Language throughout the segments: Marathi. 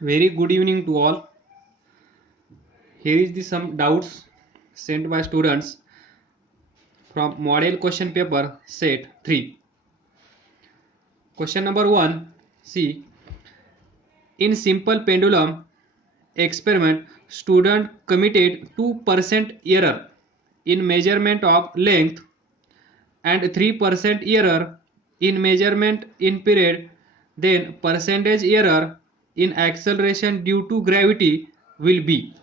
Very good evening to all. Here is the some doubts sent by students from model question paper set 3. Question number 1. See, in simple pendulum experiment, student committed 2% error in measurement of length and 3% error in measurement in period, then percentage error in acceleration due to gravity will be.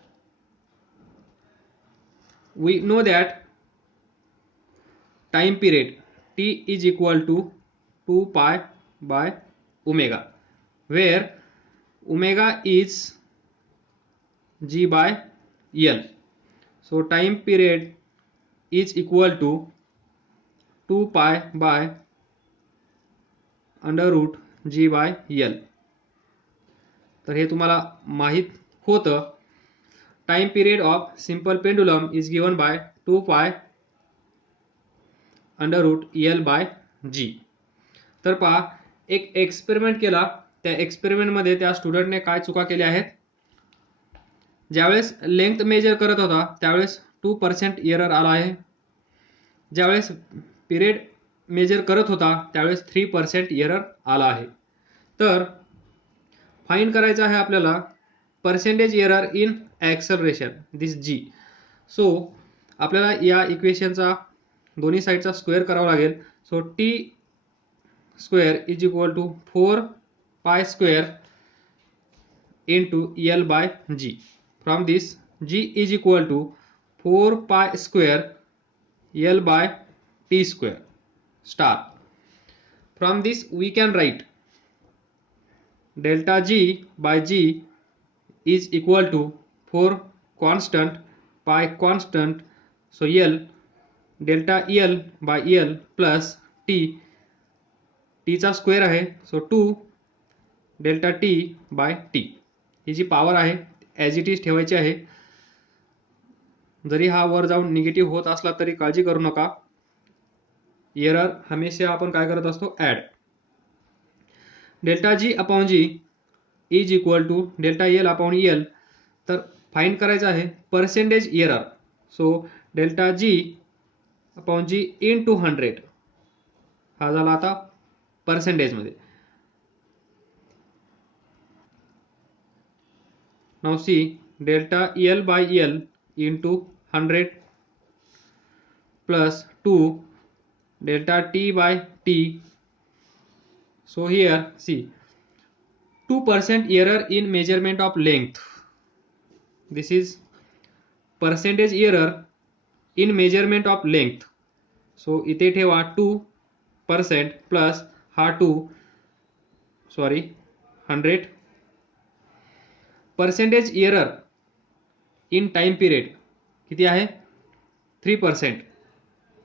We know that time period t is equal to 2 pi by omega, where omega is g by l. So time period is equal to 2 pi by under root g by l. तर हे तुम्हाला माहित होतं. Time period of simple pendulum is given by 2 pi under root L by G. तर पहा, एक एक्सपेरिमेंट केला. त्या एक्सपेरिमेंटमध्ये त्या स्टुडंटने काय चुका केल्या आहेत. ज्यावेळेस लेंथ मेजर करत होता त्यावेळेस 2% एरर आला आहे. ज्यावेळेस पिरियड मेजर करत होता त्यावेळेस 3% एरर आला आहे. तर फाइंड करायचं आहे आपल्याला percentage error in acceleration this g. So आपल्याला या इक्वेशनचा दोन्ही साईडचा स्क्वेअर करावा लागेल. So T square is equal to 4 pi square into L by g. From this g is equal to 4 pi square L by T square star. From this we can write delta g by g is equal to 4 constant pi constant, so l delta l by l plus t, t चा स्क्वेअर आहे, so 2 delta T by T. ही जी पॉवर आहे ॲज इट इज ठेवायची आहे. जरी हा वर जाऊन निगेटिव्ह होत असला तरी काळजी करू नका. एरर हमेशा आपण काय करत असतो, add. Delta G upon G is equal to delta L upon L. तर फाइंड करायचं आहे percentage error. So delta G upon G into 100 हा झाला आता पर्सेंटेजमध्ये. Now see delta L by L into 100 plus 2 delta t by t. So here see 2% error in measurement of length. This is percentage error in measurement of length. So इथे ठेवा 2% प्लस हा 100. Percentage error in time period किती आहे 3%.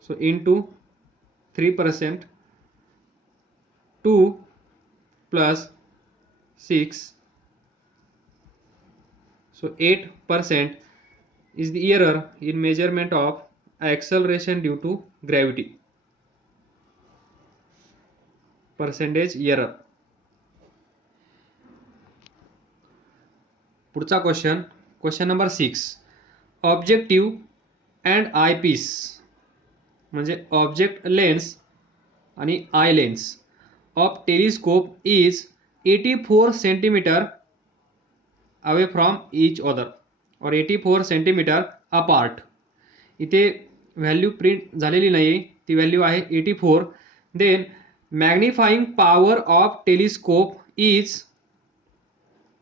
So into 3%, 2 plus 6, so 8% is the error in measurement of acceleration due to gravity. Percentage error. पुढचा question number 6. Objective and eyepiece म्हणजे ऑब्जेक्ट लेन्स आणि eye lens of telescope is 84 centimetre away from each other और 84 सेंटीमीटर अपार्ट. इथे व्हॅल्यू प्रिंट झालेली नाही, ती व्हॅल्यू आहे 84. Then magnifying power of telescope is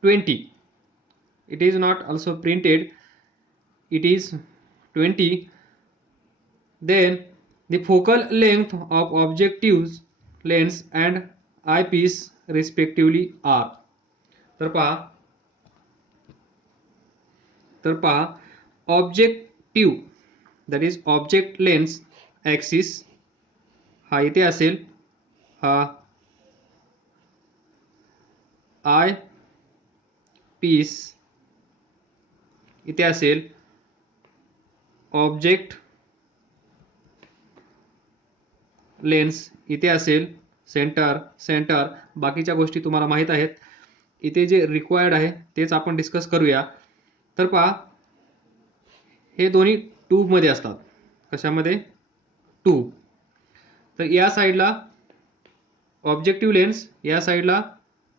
20. It is not also printed, it is 20. Then the focal length of objectives lens and eyepiece respectively are. तर पहा objective that is object lens axis हा इथे असेल, हा आय पीस इथे असेल, ऑब्जेक्ट लेन्स इथे असेल, सेंटर. बाकीच्या गोष्टी तुम्हाला माहित आहेत. इथे जे रिक्वायर्ड आहे तेच आपण डिस्कस करूया. तर पहा, हे दोन्ही ट्यूबमध्ये असतात. कशामध्ये? ट्यूब. तर या साईडला ऑब्जेक्टिव्ह लेन्स, या साईडला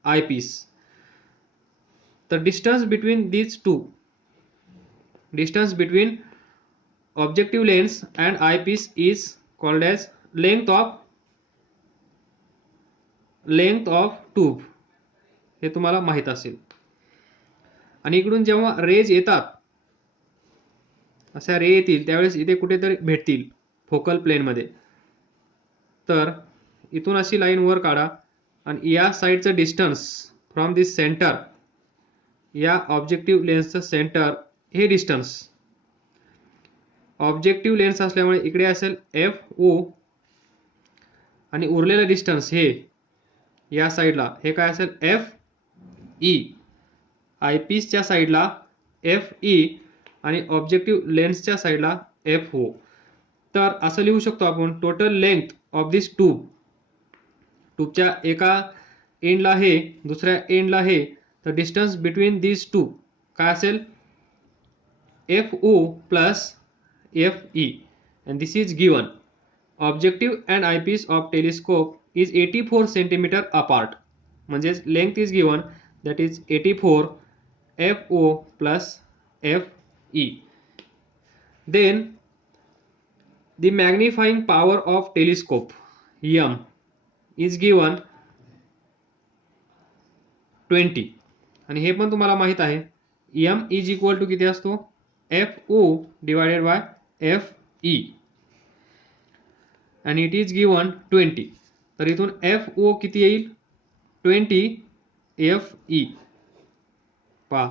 आयपीस. तर distance between these two, distance between objective lens and eyepiece is called as length of tube. हे तुम्हाला माहित असेल. आणि इकडून जेव्हा रेज येतात, अशा रे येतील त्यावेळेस इथे कुठेतरी भेटतील फोकल प्लेन मध्ये. तर इथून अशी लाईन वर काढा आणि या साईडचं डिस्टन्स फ्रॉम दिस सेंटर, या ऑब्जेक्टिव्ह लेन्सचं सेंटर, हे डिस्टन्स ऑब्जेक्टिव्ह लेन्स असल्यामुळे इकडे असेल FO आणि उरलेलं डिस्टन्स हे या साईडला हे काय असेल FE. आयपीसच्या साईडला FE आणि ऑब्जेक्टिव्ह लेन्सच्या साईडला FO. तर असं लिहू शकतो आपण, total length of this tube, ट्यूबच्या एका एंडला हे, दुसऱ्या एंडला हे, तर डिस्टन्स बिटवीन दिस टू काय असेल? FO plus FE, and this is given. Objective and eyepiece of telescope is 84 centimeter apart. म्हणजेच length is given, that is 84 FO plus FE. Then the magnifying power of telescope M is given 20. आणि हे पण तुम्हाला माहित आहे, M is equal to किती असतो? FO divided by FE, and it is given 20. तर इथून FO किती येईल? 20 FE. पहा,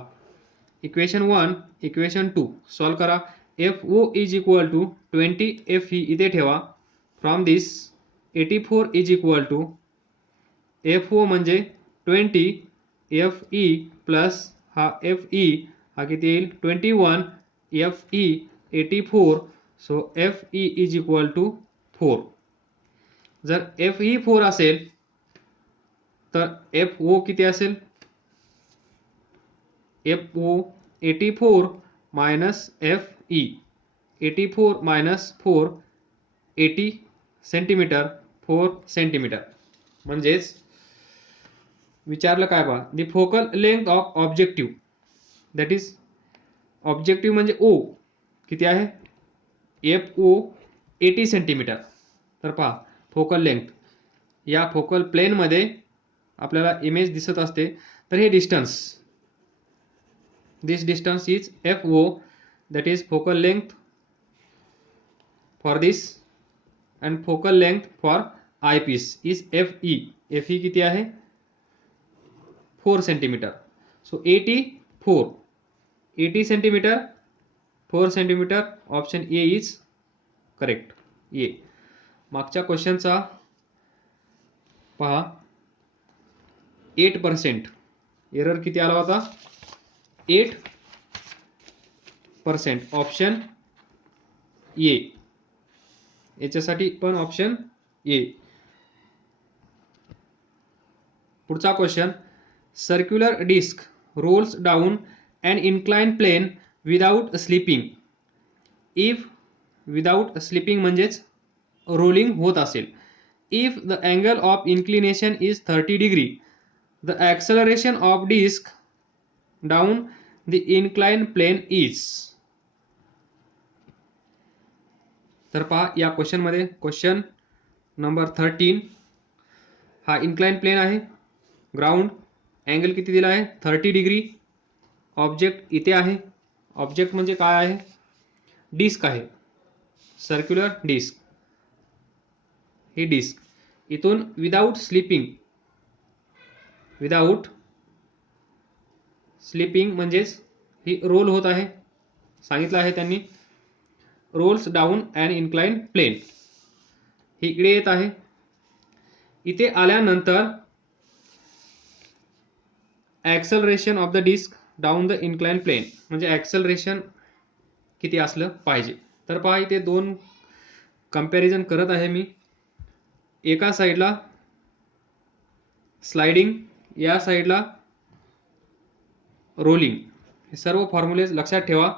इक्वेशन 1, इक्वेशन 2 सॉल्व करा. FO is equal to 20 FE इथे ठेवा. From this 84 is equal to FO म्हणजे 20 FE प्लस हा FE हा किती येईल? 21 FE 84. So FE is equal to 4. जर FE 4 असेल तर FO किती असेल? FO 84 minus FE, 84 minus 4, 80 centimetre, 4 centimetre. म्हणजेच विचारलं काय पहा, the focal length of objective, that is objective म्हणजे O किती आहे? FO 80 सेंटीमीटर. तर पहा, फोकल लेंथ, या फोकल प्लेन मध्ये आपल्याला इमेज दिसत असते. तर हे distance, this distance is FO, that is focal length for this, and focal length for eyepiece is FE. FE किती आहे? 4 centimetre. So 80 centimetre, 4 centimetre. Option A is correct. A. मागच्या क्वेश्चनचा पहा, 8% एरर किती आला होता? 8%. Option A. याच्यासाठी पण ऑप्शन ए. पुढचा question, circular disc rolls down an incline plane without slipping. If without slipping म्हणजेच रोलिंग होत असेल. If the angle of inclination is 30 degree, the acceleration of disc down the incline plane is. तर पहा, या क्वेश्चन मध्ये क्वेश्चन नंबर 13 हा इन्क्लाइन प्लेन आहे. ग्राउंड अँगल किती दिला आहे? 30 डिग्री. ऑब्जेक्ट इथे आहे. ऑब्जेक्ट म्हणजे काय आहे? डिस्क आहे, सर्क्युलर डिस्क. ही डिस्क इथून विदाउट स्लिपिंग, विदाउट स्लिपिंग म्हणजेच ही रोल होत आहे. सांगितलं आहे त्यांनी, rolls down and incline plane. ही इकडे येत आहे. इथे आल्यानंतर acceleration of the disc down the incline plane म्हणजे ॲक्सलरेशन किती असलं पाहिजे. तर पहा, इथे दोन कंपॅरिझन करत आहे मी. एका साईडला स्लाइडिंग, या साईडला रोलिंग, हे सर्व फॉर्म्युलेज लक्षात ठेवा.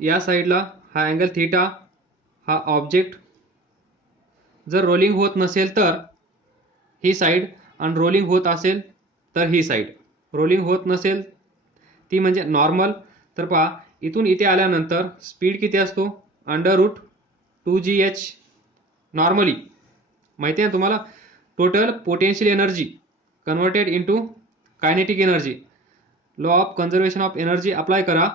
या साईडला हा अँगल थीटा, हा ऑब्जेक्ट जर रोलिंग होत नसेल तर ही साईड, आणि रोलिंग होत असेल तर ही साईड. रोलिंग होत नसेल ती म्हणजे नॉर्मल. तर पहा इथून इथे आल्यानंतर स्पीड किती असतो, √2gh नॉर्मली माहिती आहे तुम्हाला. Total potential energy converted into kinetic energy. Law of conservation of energy apply करा,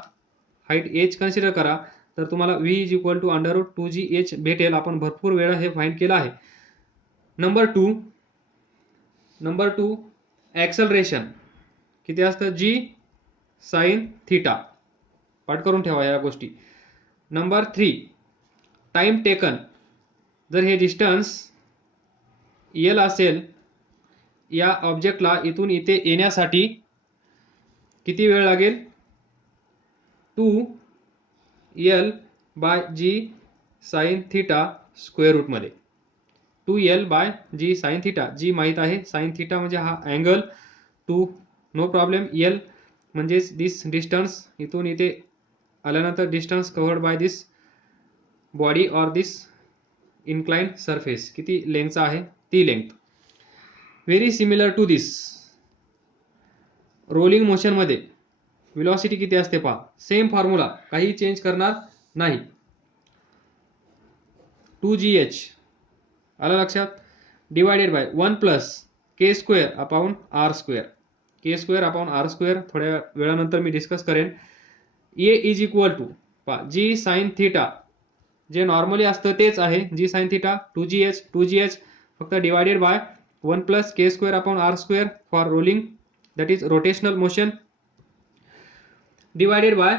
हाईट एच कन्सिडर करा, तर तुम्हाला v = √2gh भेटेल. आपण भरपूर वेळा हे फाइंड केलं आहे. नंबर 2 ॲक्सलरेशन किती असतं, g sin थीटा. पाठ करून ठेवा या गोष्टी. Number 3 time taken. जर हे डिस्टन्स l असेल, या ऑब्जेक्टला इथून इथे येण्यासाठी किती वेळ लागेल, 2l/g sin थीटा स्क्वेअर रूटमध्ये. 2l/g sin थीटा, जी माहीत आहे, sin थीटा म्हणजे हा अँगल, 2 नो प्रॉब्लेम, l म्हणजेच दिस डिस्टन्स, इथून इथे आल्यानंतर distance covered by this body or this inclined surface, किती लेंथचा आहे ती length. Very similar to this rolling मोशनमध्ये वेलोसिटी किती असते पहा, सेम फॉर्म्युला, काही चेंज करणार नाही. 2gh आलं लक्षात, डिवायडेड बाय 1+k² k²/r². थोड्या वेळानंतर मी डिस्कस करेन. a इज इक्वल टू पहा g sin थीटा, जे नॉर्मली असतं तेच आहे, g sin थीटा 2gh फक्त divided by 1+k²/r² for rolling, that is rotational motion, divided by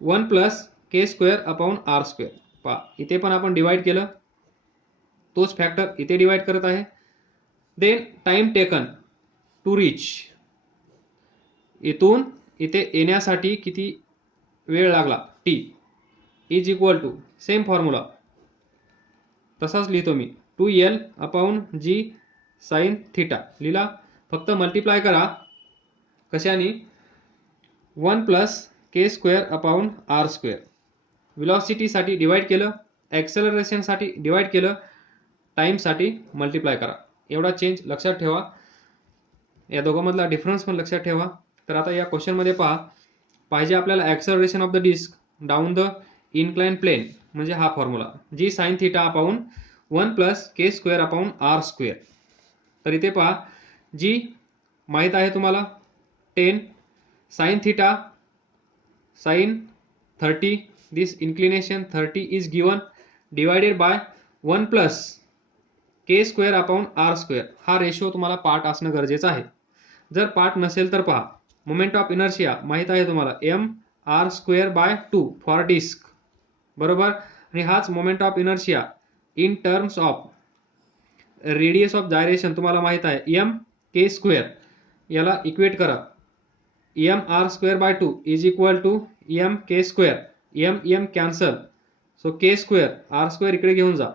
1+k²/r². पहा इथे पण आपण डिवाइड केलं, तोच फॅक्टर इथे डिवाइड करत आहे. Then time taken to reach, इथून इथे येण्यासाठी किती वेळ लागला, t is equal to same formula तसाच लिहितो मी, 2l/g sin थीटा लिहिला. फक्त मल्टिप्लाय करा कशाने, 1+k²/r². वेलोसिटीसाठी डिवाइड केलं, ॲक्सेलरेशनसाठी डिवाइड केलं, टाइमसाठी मल्टिप्लाय करा. एवढा चेंज लक्षात ठेवा, या दोघांमधला डिफरन्स पण लक्षात ठेवा. तर आता या क्वेश्चनमध्ये पहा, पाहिजे आपल्याला acceleration of the disc down the incline plane, म्हणजे हा formula g sin theta upon 1+k²/r². तर इथे पहा g माहीत आहे तुम्हाला 10, sin theta sin 30, this inclination 30 is given, divided by 1+k²/r². हा रेशो तुम्हाला पार्ट असणं गरजेचं आहे. जर पार्ट नसेल तर पहा, मोमेंट ऑफ इनर्शिया माहीत आहे तुम्हाला, mr²/2 फॉर डिस्क, बरोबर. आणि हाच moment of inertia in terms of radius of gyration तुम्हाला माहीत आहे, mk². याला इक्वेट करा, mr²/2 is equal to mk², m cancel, so k², r² इकडे घेऊन जा,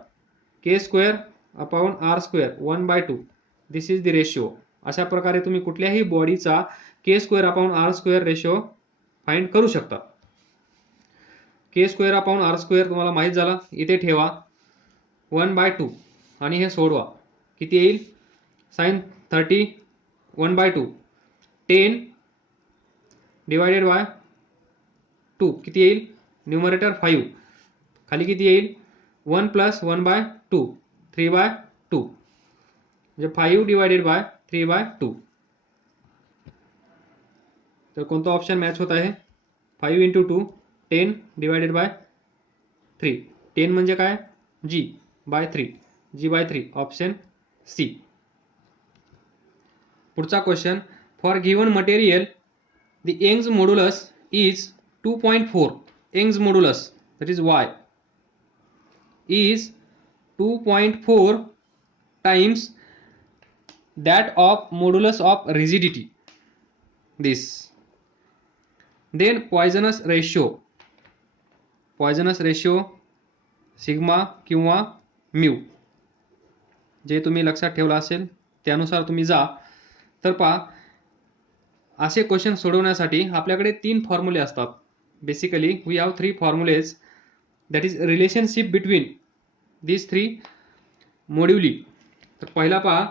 k²/r², 1/2, this is the ratio. अशा प्रकारे तुम्ही कुठल्याही बॉडीचा k²/r² रेशो फाइंड करू शकता. k²/r² तुम्हाला माहीत झाला, इथे ठेवा 1/2 आणि हे सोडवा, किती येईल, sin 30 1/2, 10 डिवायडेड बाय 2 किती येईल, न्यूमरेटर 5, खाली किती येईल, 1+1/2 3/2, म्हणजे 5 डिवायडेड बाय 3/2. तर कोणता ऑप्शन मॅच होत आहे, 5 × 2 10 डिवायडेड बाय 3. 10 म्हणजे काय, g/3, g/3, ऑप्शन सी. पुढचा question, for given material the Young's modulus is 2.4. Young's modulus that is y is 2.4 times that of modulus of rigidity. This then Poisson's ratio sigma किंवा म्यू, जे तुम्ही लक्षात ठेवला असेल त्यानुसार तुम्ही जा. तर पहा असे क्वेश्चन सोडवण्यासाठी आपल्याकडे 3 फॉर्म्युले असतात. Basically we have 3 formulas, that is relationship between these 3 moduli. तर पहिला पहा,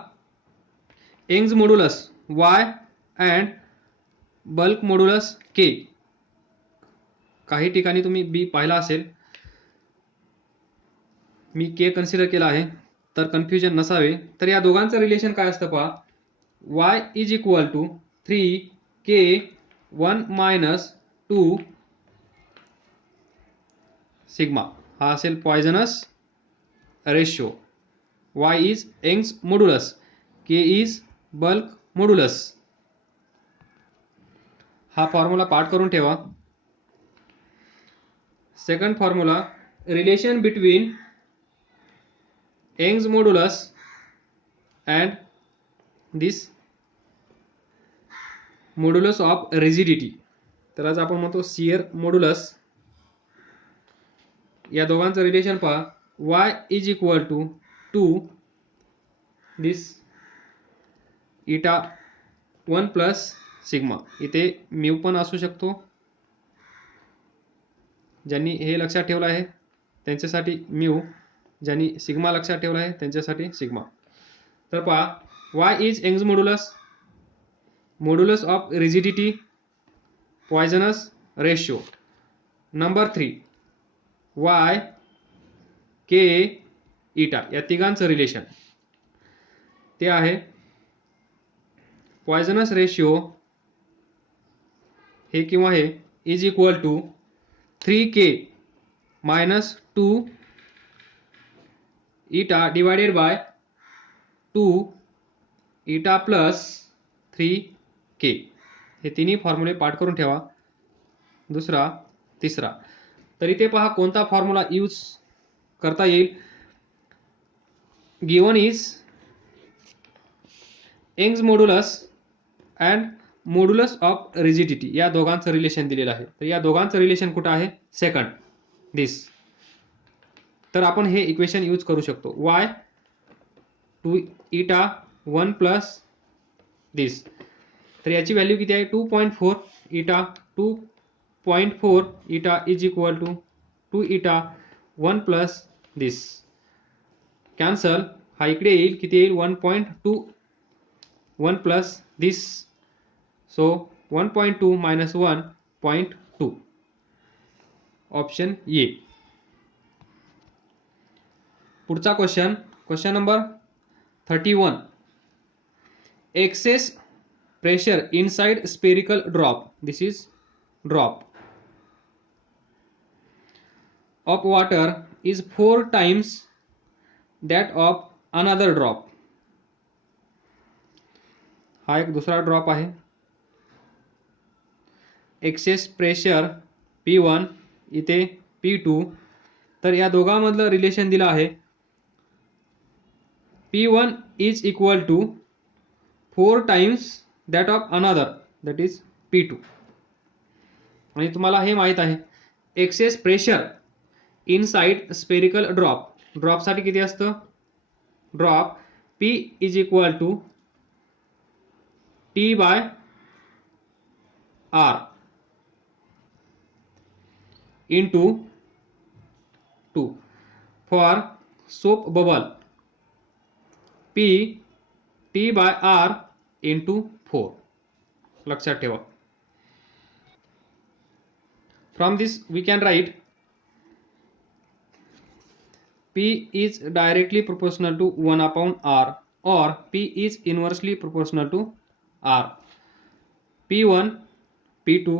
Young's modulus y and bulk modulus k. काही ठिकाणी तुम्ही b पाहिला असेल, मी k कन्सिडर केला आहे, तर कन्फ्युजन नसावे. तर या दोघांचं रिलेशन काय असतं पहा, y is equal to 3k 1 minus 2 sigma. हा असेल Poisson's ratio. y is Young's modulus, k is bulk modulus. हा फॉर्म्युला पाठ करून ठेवा. Second formula, relation between Young's modulus and this modulus of rigidity. तर आज आपण म्हणतो शियर मॉड्युलस. या दोघांचं रिलेशन पहा, y इज इक्वल टू 2 दिस इटा 1 प्लस सिग्मा. इथे म्यू पण असू शकतो. ज्यांनी हे लक्षात ठेवलं आहे त्यांच्यासाठी म्यू, ज्यांनी सिग्मा लक्षात ठेवला आहे त्यांच्यासाठी सिग्मा. तर पहा, y is Young's modulus, modulus of rigidity, Poisson's ratio. Number 3, y k इटा. या तिघांचं रिलेशन ते आहे पॉयझनस रेशिओ हे किंवा हे is equal to 3k minus 2 इटा डिवायडेड बाय 2 इटा प्लस 3k. हे तिन्ही फॉर्म्युले पाठ करून ठेवा. दुसरा, तिसरा. तर इथे पहा कोणता फॉर्म्युला यूज करता येईल. Given is Young's modulus and modulus of rigidity. या दोघांचं रिलेशन दिलेलं आहे. तर या दोघांचं रिलेशन कुठं आहे, सेकंड दिस. तर आपण हे इक्वेशन यूज करू शकतो, y 2 इटा 1 प्लस दिस. तर याची व्हॅल्यू किती आहे, 2.4 इटा 2.4 इटा इज इक्वल टू 2 इटा 1 प्लस दिस. कॅन्सल, हा इकडे येईल, किती येईल, 1.2 1 plus this. So 1.2 minus 1.2. Option A. पुढचा question, question number 31. Excess pressure inside spherical drop, this is drop of water is 4 times that of another drop. हा एक दुसरा ड्रॉप आहे. एक्सेस प्रेशर P1 इथे P2. तर या दोघांमधलं रिलेशन दिलं आहे, P1 is equal to 4 times that of another, that is P2. आणि तुम्हाला हे माहित आहे, excess pressure inside spherical drop, drop साठी किती असतं, drop P is equal to T by R into 2. For soap bubble P T by R into 4. लक्षात ठेवा. From this we can write P is directly proportional to 1 upon R or P is inversely proportional to R. P1 P2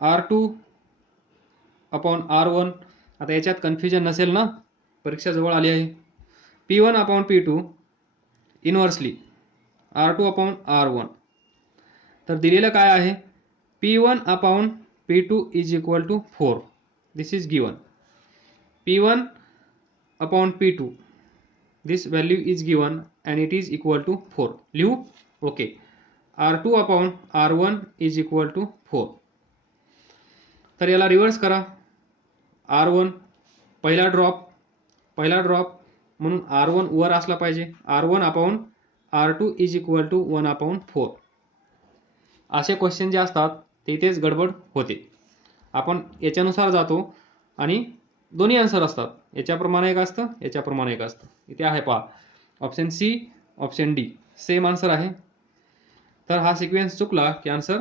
R2 upon R1. आता याच्यात कन्फ्युजन नसेल ना, परीक्षा जवळ आली आहे. P1 upon P2 inversely R2 upon R1. तर दिलेलं काय आहे, P1 upon P2 is equal to 4. This is given. P1 upon P2, this value is given and it is equal to 4. लिहू, okay. R2 upon R1 is equal to 4. तर याला रिव्हर्स करा. R1 पहिला ड्रॉप म्हणून R1 वर असला पाहिजे. R1 upon R2 is equal to 1 upon 4. असे क्वेश्चन जे असतात ते इथेच गडबड होते. आपण याच्यानुसार जातो आणि दोन्ही आन्सर असतात, याच्याप्रमाणे एक असतं, याच्याप्रमाणे एक असतं. इथे आहे पहा, option C, option D same answer आहे. तर हा सिक्वेन्स चुकला की आन्सर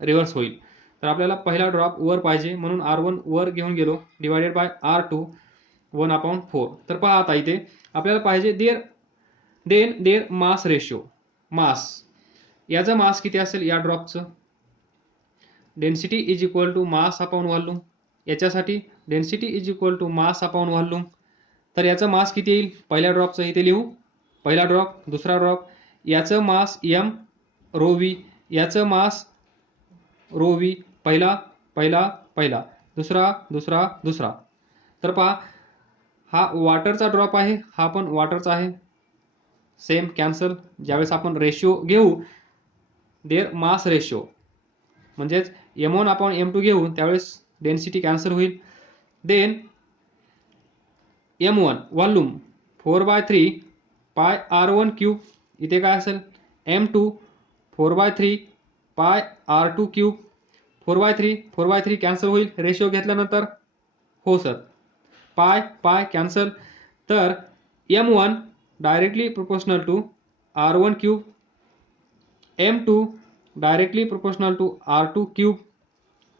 रिव्हर्स होईल. तर आपल्याला पहिला ड्रॉप वर पाहिजे म्हणून R1 वर घेऊन गेलो, डिवायडेड बाय R2 1/4. तर पहा आता इथे आपल्याला पाहिजे देर मास रेशो. मास, याचं मास किती असेल या ड्रॉपचं? Density is equal to mass upon volume. याच्यासाठी density is equal to mass upon volume. तर याचं मास किती येईल? पहिल्या ड्रॉपचं इथे लिहू, पहिला ड्रॉप, दुसरा ड्रॉप, याचं मास m रो व्ही, याचं मास रो व्ही, पहिला पहिला पहिला, दुसरा दुसरा दुसरा. तर पहा हा वॉटरचा ड्रॉप आहे, हा पण वॉटरचा आहे, सेम कॅन्सल. ज्यावेळेस आपण रेशिओ घेऊ देअर मास रेशिओ म्हणजेच m1 अपॉन m2 घेऊ त्यावेळेस डेन्सिटी कॅन्सल होईल. देन m1 व्हॉल्यूम 4/3 पाय r1 क्यूब, इथे काय असेल m2 4/3 पाय r2 क्यूब. 4/3 कॅन्सल होईल रेशिओ घेतल्यानंतर, हो सर, पाय पाय कॅन्सल. तर m1 directly proportional to r1 cube, m2 directly proportional to r2 cube.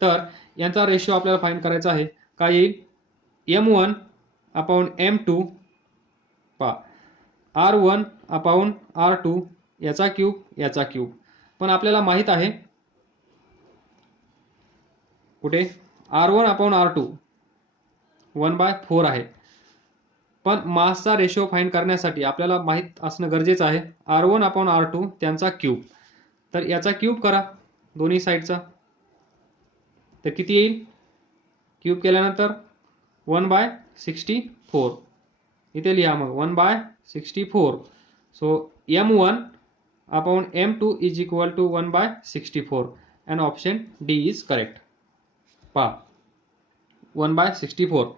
तर यांचा रेशिओ आपल्याला फाइंड करायचा आहे. काय येईल? m1 अपॉन m2 पा r1 अपॉन r2 याचा क्यूब याचा क्यूब. पण आपल्याला माहित आहे कुठे r1 अपॉन r2 1/4 आहे. पण मासचा रेशिओ फाइंड करण्यासाठी आपल्याला माहित असणं गरजेचं आहे r1 अपॉन r2 त्यांचा क्यूब. तर याचा क्यूब करा दोन्ही साईडचा, तर किती येईल? क्यूब केल्यानंतर 1/64. इथे लिहा मग 1/64. So m1 upon m2 is equal to 1/64 and option D is correct. पहा 1/64,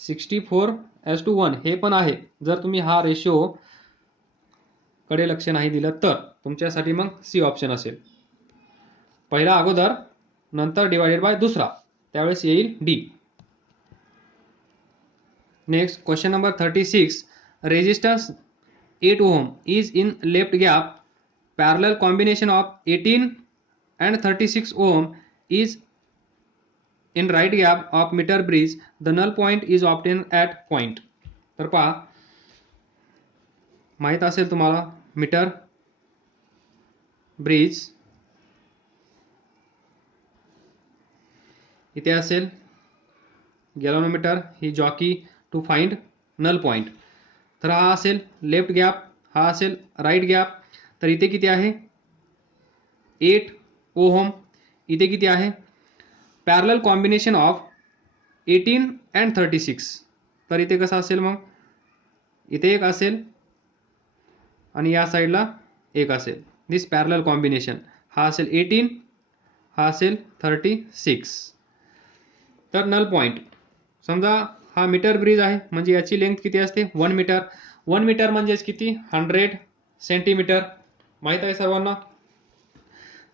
64:1 हे पण आहे. जर तुम्ही हा रेशिओ कडे लक्ष नाही दिलं तर तुमच्यासाठी मग सी ऑप्शन असेल. पहिला अगोदर, नंतर डिवायडेड बाय दुसरा, त्यावेळेस येईल डी. Next question number 36. Resistance 8 ohm is in left gap, parallel combination of 18 and 36 ohm is in right gap of meter bridge. The null point is obtained at point. तर पहा माहित असेल तुम्हाला मीटर ब्रिज इथे असेल, गॅलोनोमीटर ही jockey to find null point. तर हा असेल लेफ्ट गॅप, हा असेल राईट गॅप. तर इथे किती आहे? 8 ओहम. इथे किती आहे? Parallel combination of 18 and 36. तर इथे कसं असेल मग? इथे एक असेल आणि या साईडला एक असेल. दिस पॅरलल कॉम्बिनेशन, हा असेल 18, हा असेल 36. तर नल पॉइंट समजा हा मीटर ब्रिज आहे म्हणजे याची लेंथ किती असते? 1 मीटर. 1 मीटर म्हणजेच किती? 100 सेंटीमीटर. माहित आहे सर्वांना.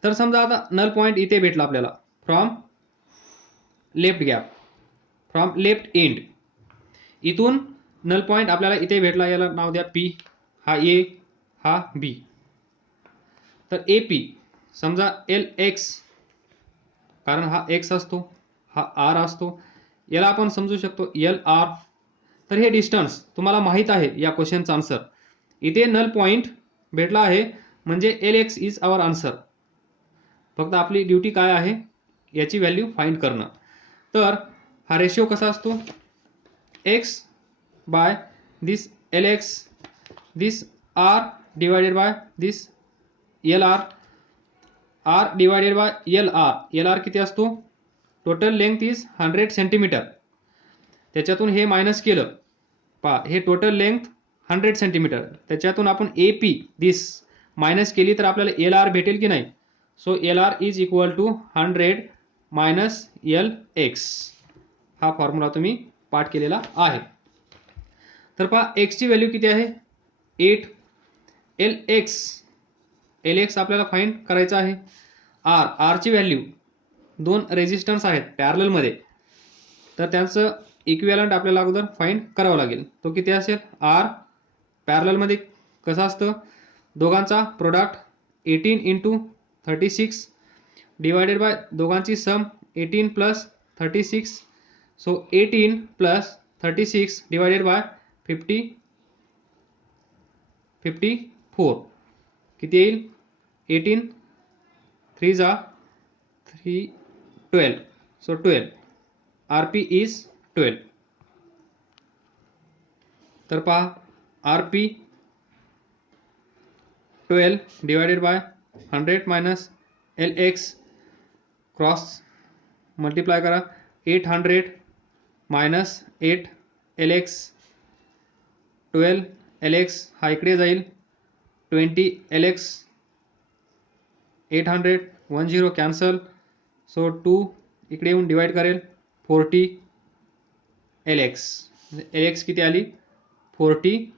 तर समजा आता नल पॉइंट इथे भेटला आपल्याला from left gap, from left end. इथून नल पॉइंट आपल्याला इथे भेटला, याला नाव द्या पी. हा ए, हा बी. तर ए पी समजा एल एक्स, कारण हा एक्स असतो, हा आर असतो, याला आपण समजू शकतो एल आर. तर हे डिस्टन्स तुम्हाला माहित आहे या क्वेश्चनचा आन्सर. इथे नल पॉइंट भेटला आहे म्हणजे L X is our answer. फक्त आपली ड्युटी काय आहे? याची व्हॅल्यू फाइंड करणं. तर हा रेशिओ कसा असतो? X by this L X, this R divided by this L R, R divided by L R. L R किती असतो? Total length is 100 centimetre. त्याच्यातून हे मायनस केलं, पहा हे टोटल लेंथ 100 सेंटीमीटर, त्याच्यातून आपण ए पी दिस मायनस केली तर आपल्याला एल आर भेटेल की नाही? So L R is equal to 100 minus L X. हा फॉर्म्युला तुम्ही पाठ केलेला आहे. तर पहा एक्सची व्हॅल्यू किती आहे? 8. एल एक्स आपल्याला फाइंड करायचा आहे. आरची व्हॅल्यू दोन रेजिस्टन्स आहेत पॅरललमध्ये, तर त्यांचं इक्विव्हॅलंट आपल्याला अगोदर फाइंड करावं लागेल. तो किती असेल? आर पॅरललमध्ये कसं असतं, दोघांचा प्रोडक्ट 18 इंटू 36 डिवायडेड बाय दोघांची सम 18 plus 36. So 18 plus 36 divided by 54 किती येईल? 18 3 जा 3 12. So 12 RP is 12. तर पहा RP 12 divided by 100 minus LX cross multiply करा. 800 मायनस 8 LX 12 LX हा इकडे जाईल. 20 LX 800 10 कॅन्सल. सो 2 इकडे येऊन डिवाइड करेल. 40 LX. LX किती आली? 40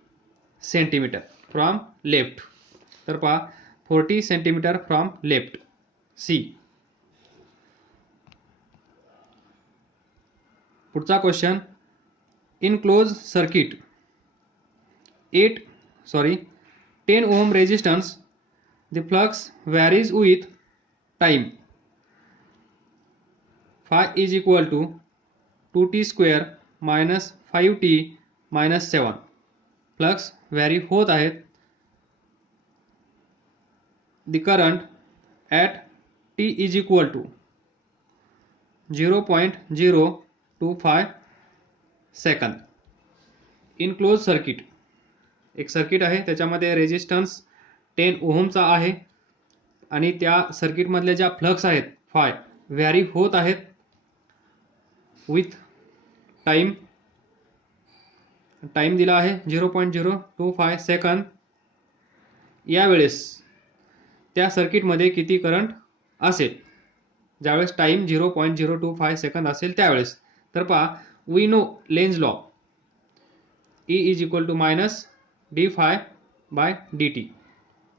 सेंटीमीटर फ्रॉम लेफ्ट. तर पहा 40 सेंटीमीटर फ्रॉम लेफ्ट सी. पुढचा question, in close circuit 10 ohm resistance the flux varies with time. Phi is equal to 2t square minus 5t minus 7. Flux vary होत आहेत. the current at t is equal to 0.025 second. In close circuit, एक सर्किट आहे त्याच्यामध्ये रेजिस्टन्स 10 ओहमचा आहे आणि त्या सर्किटमधल्या ज्या फ्लक्स आहेत फाय व्हॅरी होत आहेत विथ टाइम. टाइम दिला आहे 0.025 सेकंद. यावेळेस त्या सर्किटमध्ये किती करंट असेल ज्यावेळेस टाइम 0.025 सेकंद असेल त्यावेळेस? तर पहा, we know Lenz law, E is equal to minus D phi by D t.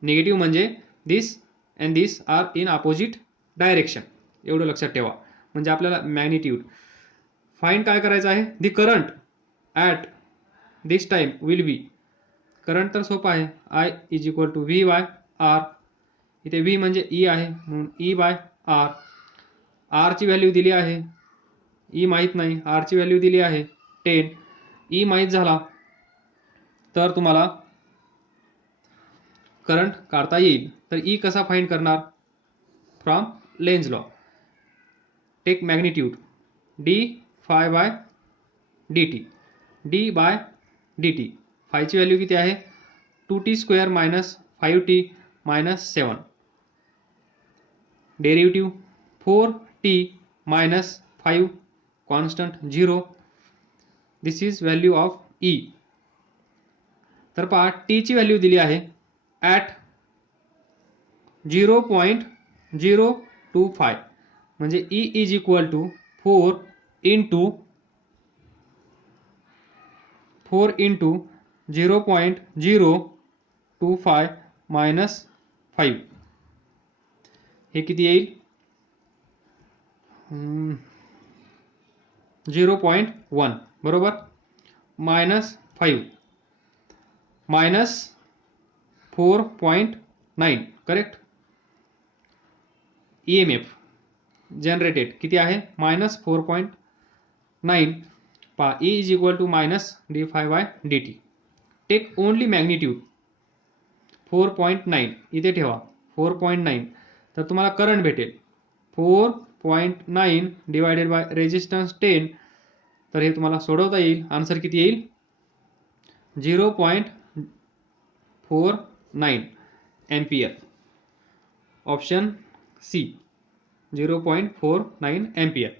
Negative म्हणजे this and this are in opposite direction. एवढं लक्षात ठेवा. म्हणजे आपल्याला मॅग्निट्यूड फाइंड काय करायचं आहे? The current at this time will be. Current तर सोपं आहे, I is equal to V by R. इथे व्ही म्हणजे ई आहे म्हणून ई बाय आर. आरची व्हॅल्यू दिली आहे, ई माहीत नाही, आरची व्हॅल्यू दिली आहे 10. ई माहीत झाला तर तुम्हाला करंट काढता येईल. तर ई कसा फाइंड करणार? From Lenz law. Take magnitude d phi by D t. D by D t, फायची व्हॅल्यू किती आहे? 2t square minus 5t minus 7. Derivative 4t minus 5 constant 0. This is value of E. तर पहा, टी ची व्हॅल्यू दिली आहे ॲट 0.025 म्हणजे E is equal to 4 into 0.025 minus 5. हे किती येईल? 0.1 बरोबर. Minus 5 minus 4.9 correct. EMF generated किती आहे? मायनस 4.9. पहा, E is equal to minus D phi by D T. Take only magnitude 4.9 इथे ठेवा 4.9. तर तुम्हाला करंट भेटेल 4.9 डिवायडेड बाय रेजिस्टन्स 10. तर हे तुम्हाला सोडवता येईल. आन्सर किती येईल? 0.49 एम्पियर. Option C 0.49 ampere.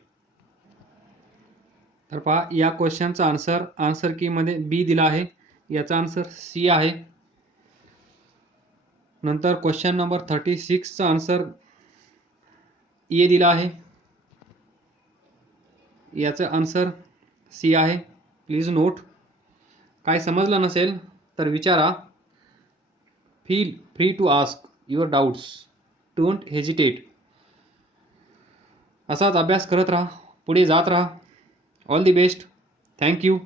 तर पहा, या क्वेश्चनचा आन्सर की मध्ये बी दिला आहे, याचा आन्सर सी आहे. नंतर क्वेश्चन नंबर 36चा आन्सर ए दिला आहे, याचं आन्सर सी आहे. Please note. काय समजलं नसेल तर विचारा. Feel free to ask your doubts. Don't hesitate. असाच अभ्यास करत राहा, पुढे जात राहा. All the best. थँक्यू.